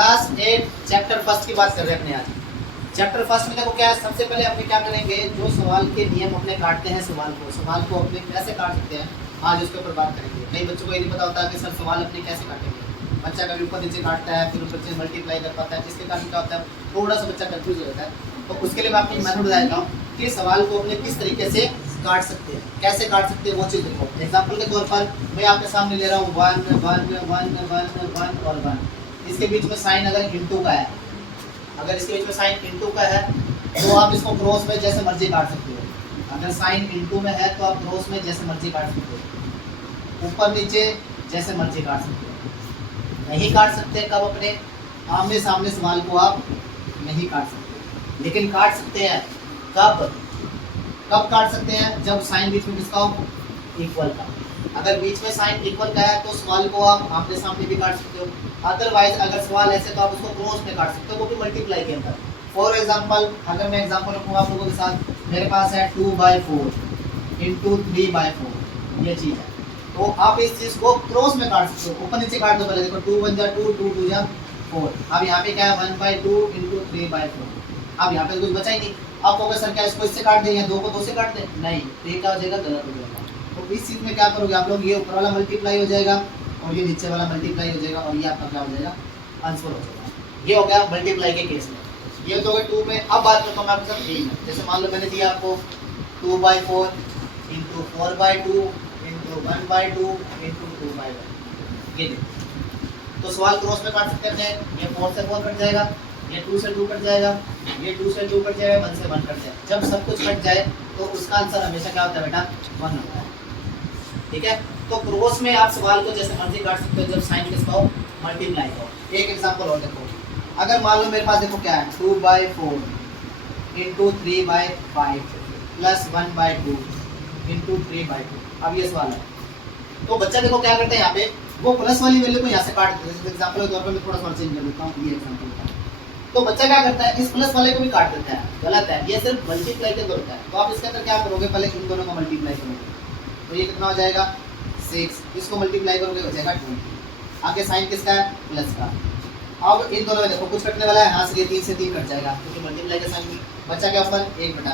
Class 8 chapter first की बात कर रहे हैं अपने आज। चैप्टर फर्स्ट में देखो क्या है, सबसे पहले अपने क्या करेंगे, जो सवाल के नियम अपने काटते हैं, सवाल को अपने कैसे काट सकते हैं, आज उसके ऊपर बात करेंगे। कई बच्चों को ये नहीं पता होता है कि सर सवाल अपने कैसे काटेंगे। बच्चा कभी ऊपर नीचे काटता है, फिर ऊपर से मल्टीप्लाई कर पाता है, जिसके कारण क्या होता है थोड़ा सा बच्चा कंफ्यूज हो जाता है। तो उसके लिए मैं आपको मेथड बताता हूँ कि सवाल को अपने किस तरीके से काट सकते हैं, कैसे काट सकते हैं वो चीज़ देखो। एग्जाम्पल के तौर पर मैं आपके सामने ले रहा हूँ 1 1 1 1 1 और 1। इसके बीच में साइन अगर इंटू का है, अगर इसके बीच में साइन इंटू का है तो आप इसको क्रॉस में जैसे मर्जी काट सकते हो। अगर साइन इंटू में है तो आप क्रॉस में जैसे मर्जी काट सकते हो, ऊपर नीचे जैसे मर्जी काट सकते हो। नहीं काट सकते कब, अपने आमने सामने सवाल को आप नहीं काट सकते, लेकिन काट सकते हैं कब काट सकते हैं, जब साइन बीच में किसका हो, इक्वल का। अगर बीच में साइन इक्वल का है तो सवाल को आप आमने सामने भी काट सकते हो। अदरवाइज अगर सवाल ऐसे तो आप उसको क्रॉस में काट सकते हो, वो भी मल्टीप्लाई के अंदर। फॉर एग्जाम्पल अगर मैं एग्जाम्पल रखूँगा आप लोगों के साथ, मेरे पास है 2/4 इंटू 3/4 ये चीज़ है, तो आप इस चीज़ को क्रॉस में काट सकते हो। ऊपर नीचे काट दो पहले, देखो 2 1 जा 2 2 2 जा 4। अब यहाँ पे क्या है 1/2 इंटू 3/4। अब यहाँ पे तो कुछ बचा ही नहीं। आप कहोगे सर क्या इसको इससे काट दें या 2 को 2 से काट दें, नहीं, तो ये क्या हो जाएगा, गलत हो जाएगा। तो इस चीज़ में क्या करोगे आप लोग, ये ऊपर वाला मल्टीप्लाई हो जाएगा और ये नीचे वाला मल्टीप्लाई हो जाएगा और ये आपका क्या हो जाएगा, आंसर हो जाएगा। ये हो गया मल्टीप्लाई के केस में। ये तो हो गया 2 में। अब बात करता हूँ मैं आपके साथ 3 में। जैसे मान लो मैंने दिया आपको 2/4 इंटू 4/2 इंटू 1/2 इंटू 2/1। ये देखो, तो सवाल क्रॉस में काट सकते हैं। ये 4 से 4 कट जाएगा, ये 2 से 2 कट जाएगा, ये 2 से 2 कट जाएगा, 1 से 1 कट जाएगा। जब सब कुछ कट जाए तो उसका आंसर हमेशा क्या होता है बेटा, 1 होता है। ठीक है, तो क्रॉस में आप सवाल को जैसे मर्जी काट सकते हो जब साइन किसका हो, मल्टीप्लाई हो। एक एग्जांपल और देखो, अगर मान लो मेरे पास देखो क्या है 2/4 इंटू 3/5 प्लस 1/2 इंटू 3/2। अब ये सवाल है, तो बच्चा देखो क्या करता है, यहाँ पे वो प्लस वाली वैल्यू को यहाँ से काट देता है। एग्जाम्पल के तौर पर मैं थोड़ा सा चेंज कर देता हूँ, ये एग्जाम्पल का। तो बच्चा क्या करता है, इस प्लस वाले को भी काट देता है, गलत है। ये सिर्फ मल्टीप्लाई के अंदर होता है। तो आप इसके अंदर क्या करोगे, पहले इन दोनों को मल्टीप्लाई करोगे, तो ये कितना हो जाएगा 6। इसको मल्टीप्लाई करोगे हो जाएगा 20। आगे साइन किसका है, प्लस का। अब इन दोनों में देखो कुछ कटने वाला है, यहाँ से ये 3 से 3 कट जाएगा क्योंकि मल्टीप्लाई का साइन बच्चा क्या ऊपर 1 बटा।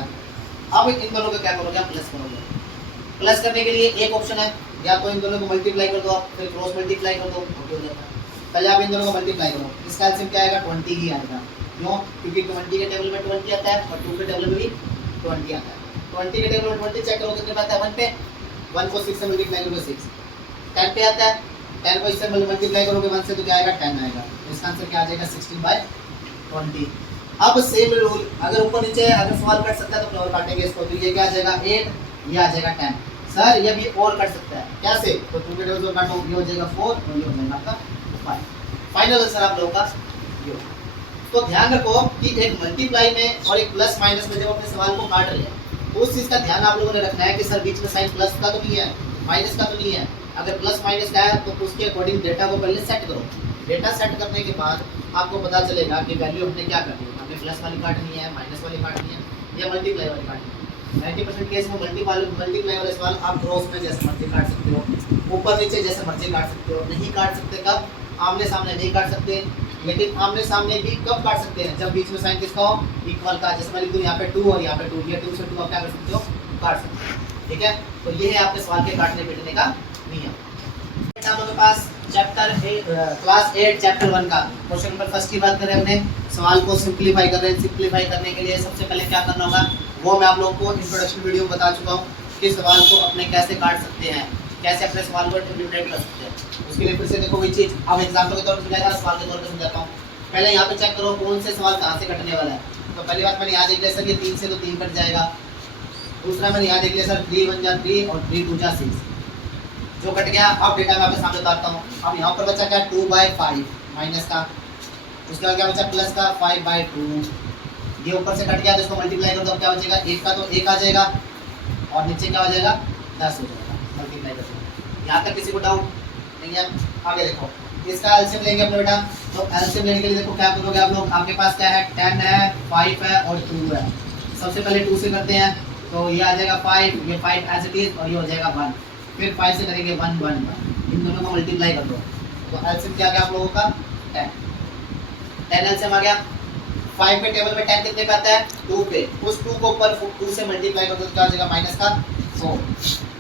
अब इन दोनों को क्या करोगे, आप प्लस करोगे। प्लस करने के लिए एक ऑप्शन है, या तो इन दोनों को मल्टीप्लाई कर दो आप, फिर क्रॉस मल्टीप्लाई कर दो, हो जाता है। पहले आप इन दोनों को मल्टीप्लाई करो, इसका एलसीएम क्या आएगा, 20 ही आएगा। क्यों, क्योंकि 20 के टेबल में 20 आता है और 2 के टेबल में भी 20 आता है। 20 के टेबल में 20 चेक करो कितने आता है, 1 पे। 1 को 6 से मल्टीप्लाई करोगे 6। 10 पे आता है, 10 को इससे मल्टीप्लाई करोगे 1 से तो क्या आएगा, 10 आएगा। इसका आंसर क्या आ जाएगा, 16/20। अब सेम रूल, अगर ऊपर नीचे अगर सवाल कट सकता है तो और काटेंगे इसको, तो ये क्या आ जाएगा 8, ये आ जाएगा 10। सर ये भी और कट सकता है, कैसे, तो 2 के टेबल से काटो, ये हो जाएगा 4 और ये हो जाएगा आपका 5। फाइनल आंसर आप लोगों का ये होगा। तो ध्यान रखो कि एक मल्टीप्लाई में और एक प्लस माइनस में जब अपने सवाल को काट रहे हैं तो उस चीज़ का ध्यान आप लोगों ने रखना है कि सर बीच में साइन प्लस का तो नहीं है, माइनस का तो नहीं है। अगर प्लस माइनस का है तो उसके अकॉर्डिंग डेटा को पहले सेट करो। डेटा सेट करने के बाद आपको पता चलेगा कि वैल्यू हमने क्या करनी है, हमने प्लस वाली काटनी है, माइनस वाली काटनी है या मल्टीप्लाई वाली काटनी है। 90% केस में मल्टीप्लाई वाले सवाल आप क्रॉस में जैसे मर्जी काट सकते हो, ऊपर नीचे जैसे मर्जी काट सकते हो। नहीं काट सकते कब, आमने सामने नहीं काट सकते, लेकिन आमने सामने भी कब काट सकते हैं, जब बीच में साइन किसका हो, इक्वल का। जैसे मैं लिख दूँ यहाँ पे 2 और यहाँ पे 2, ये 2 से 2 आप क्या कर सकते हो, काट सकते हो। ठीक है, तो ये है आपके सवाल के काटने पीटने का नियम। आप लोगों के पास क्लास 8 चैप्टर 1 का क्वेश्चन नंबर फर्स्ट की बात करें, अपने सवाल को सिंप्लीफाई कर रहे हैं। सिंप्लीफाई करने के लिए सबसे पहले क्या करना होगा वो मैं आप लोगों को इंट्रोडक्शन वीडियो में बता चुका हूँ कि सवाल को अपने कैसे काट सकते हैं, कैसे अपने सवाल को इंटरप्रेट कर सकते हैं। उसके लिए फिर से देखो वही चीज़, अब एग्जाम्पल के तौर पर समझाया, सवाल के तौर पर समझाता हूँ। पहले यहाँ पे चेक करो कौन से सवाल कहाँ से कटने वाला है। तो पहली बात मैंने यहाँ देख लिया सर ये 3 से तो 3 कट जाएगा। दूसरा मैंने यहाँ देख लिया सर 3 1 जा 3 और 3 2 जा 6 जो कट गया। अब डेटा मैं आपके सामने उतारता हूँ। अब यहाँ पर बचा क्या 2/5 माइनस का, उसके बाद क्या बचा प्लस का 5/2। ये ऊपर से कट गया तो इसको मल्टीप्लाई कर दो, क्या बचेगा 1 का तो 1 आ जाएगा और नीचे क्या हो जाएगा 10 हो जाएगा मल्टीप्लाई कर दो। यहाँ तक किसी को डाउट नहीं है। आगे देखो इसका एलसीएम लेंगे अपने बेटा, तो एलसीएम लेने के लिए देखो क्या करोगे आप लोग, आपके पास क्या है 10 है 5 है और 2 है। सबसे पहले 2 से करते हैं तो ये आ जाएगा 5, ये 5 एज इट इज और ये हो जाएगा 1। फिर 5 से करेंगे 1 1 1, इन दोनों को मल्टीप्लाई कर दो तो एलसीएम क्या आ गया आप लोगों का 10। 10 एलसीएम आ गया। 5 के टेबल में 10 कितने पे आता है 2 पे, उस 2 को ऊपर 2 से मल्टीप्लाई कर दो तो क्या हो जाएगा माइनस का 4।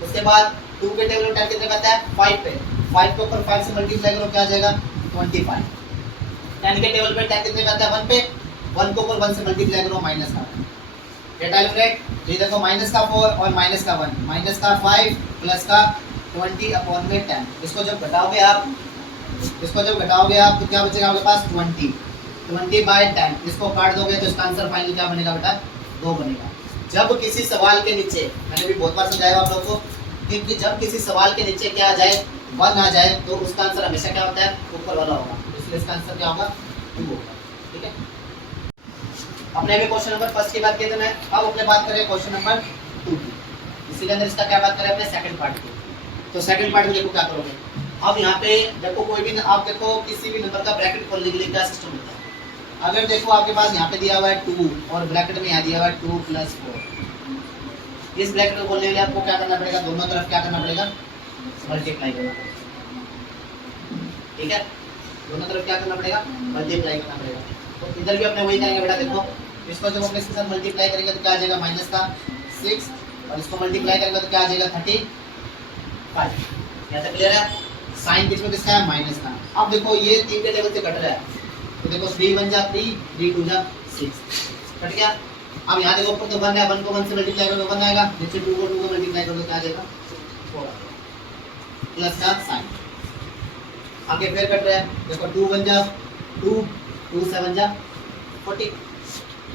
उसके बाद 2 के टेबल में 10 कितने पे आता है 5 पे, 5 के ऊपर 5 से मल्टीप्लाई करो क्या आ जाएगा 25। 10 के टेबल पे 10 कितने पे आता है 1 पे, 1 के ऊपर 1 से मल्टीप्लाई करो माइनस का। डेटा एलिमिनेट ये देखो माइनस का 4 और माइनस का 1, माइनस का 5 प्लस का 20 अपॉन में 10। इसको जब घटाओगे आप तो क्या बचेगा आपके पास 20/10। इसको काट दोगे तो इसका आंसर फाइनल क्या बनेगा बेटा 2 बनेगा। जब किसी सवाल के नीचे, मैंने भी बहुत बार समझाया आप लोगों को कि जब किसी सवाल के नीचे क्या आ जाए 1 आ जाए तो उसका आंसर हमेशा क्या होता है ऊपर वाला होगा, इसलिए इसका आंसर क्या होगा 2 होगा। ठीक है, अपने अभी क्वेश्चन नंबर 1 की बात किए थे, अब अपने बात करें क्वेश्चन नंबर 2 की। इसी के अंदर इसका क्या बात करें अपने सेकंड पार्ट की। तो सेकंड पार्ट में देखो क्या करोगे, अब यहाँ पे देखो कोई भी आप देखो किसी भी नंबर का ब्रैकेट खोलने के लिए क्या सिस्टम होता है। अगर देखो आपके पास यहाँ पे दिया हुआ है 2 और ब्रैकेट में यहाँ दिया हुआ है 2 + 4, इस ब्रैकेट को खोलने के लिए आपको क्या करना पड़ेगा, दोनों तरफ क्या करना पड़ेगा मल्टीप्लाई करना पड़ेगा। ठीक है, दोनों तरफ क्या करना पड़ेगा मल्टीप्लाई करना पड़ेगा। तो इधर भी अपने वही करेंगे बेटा, देखो इसको जब अपने इसके साथ मल्टीप्लाई करेंगे तो क्या आ जाएगा माइनस का 6 और इसको मल्टीप्लाई करेंगे तो क्या आ जाएगा 35। यहाँ तक क्लियर है। साइन बीच में किसका है माइनस का। अब देखो ये 3 के टेबल से कट रहा है तो देखो 3 1 जा 3, 3 2 जा 6 कट गया। अब यहाँ देखो ऊपर तो 1 है, 1 को 1 से मल्टीप्लाई करो तो 1 आएगा, नीचे 2 को 2 को मल्टीप्लाई करो तो क्या आ जाएगा 4 प्लस का साइन। आगे फिर कट रहा है, देखो 2 1 जा 2, 2 7 जा 40,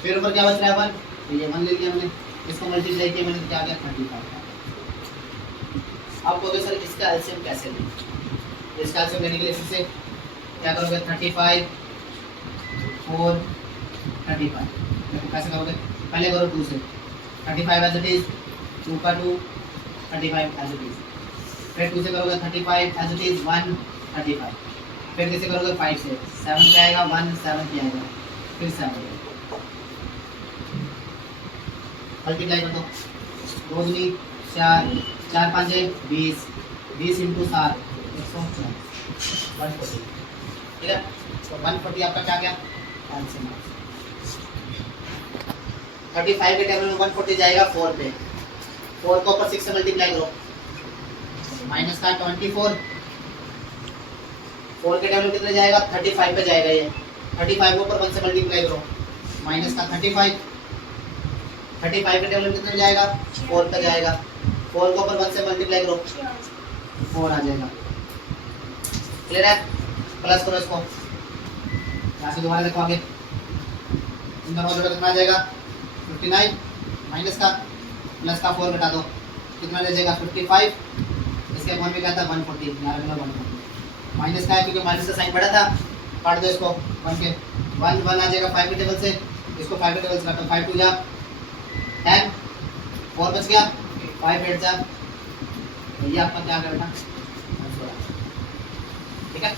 फिर ऊपर क्या बच रहा है 1, तो ये 1 ले लिया हमने, इसको मल्टीप्लाई किया मैंने क्या आ गया 35। अब बोलोगे सर इसका एलसीएम कैसे लें, इसका एलसीएम लेने के लिए फिर से क्या करोगे 35 4 35। देखो कैसे करोगे, पहले करो 2 से 35 एज इट इज, 2 का 2 35 एज इट इज, फिर 2 से करोगे 35 एज इट इज 1 35, फिर कैसे करोगे 5 से 7 पे आएगा 1 7 पे आएगा, फिर 7 मल्टीप्लाई कर दो, 2 दूनी 4 4 5 20, 20 × 7 140। ठीक है, तो 140 आपका क्या गया आंसर। 35 के टेबल में 140 जाएगा 4 पे, 4 को ऊपर 6 से मल्टीप्लाई करो माइनस का 24, 4 के टेबल में कितने जाएगा 35 पे जाएगा, ये 35 को ऊपर 1 से मल्टीप्लाई करो माइनस का 35, 35 के टेबल में कितने जाएगा 4 पे जाएगा, 4 को ऊपर 1 से मल्टीप्लाई करो 4 आ जाएगा। क्लियर है, प्लस करो इसको, यहाँ से दोबारा देखो आगे इन दोनों जोड़ा कितना आ जाएगा 59, माइनस का प्लस का 4 घटा दो कितना रह जाएगा 55, इसके वन में क्या था 140, यहाँ रखना 140, माइनस का है क्योंकि माइनस का साइन बड़ा था, काट दो इसको 1 के 1 1 आ जाएगा 5 के टेबल से, इसको 5 के टेबल से काटो 5 2 जा 10, 4 बच गया 5 8 जा, ये आपका क्या करना। ठीक है।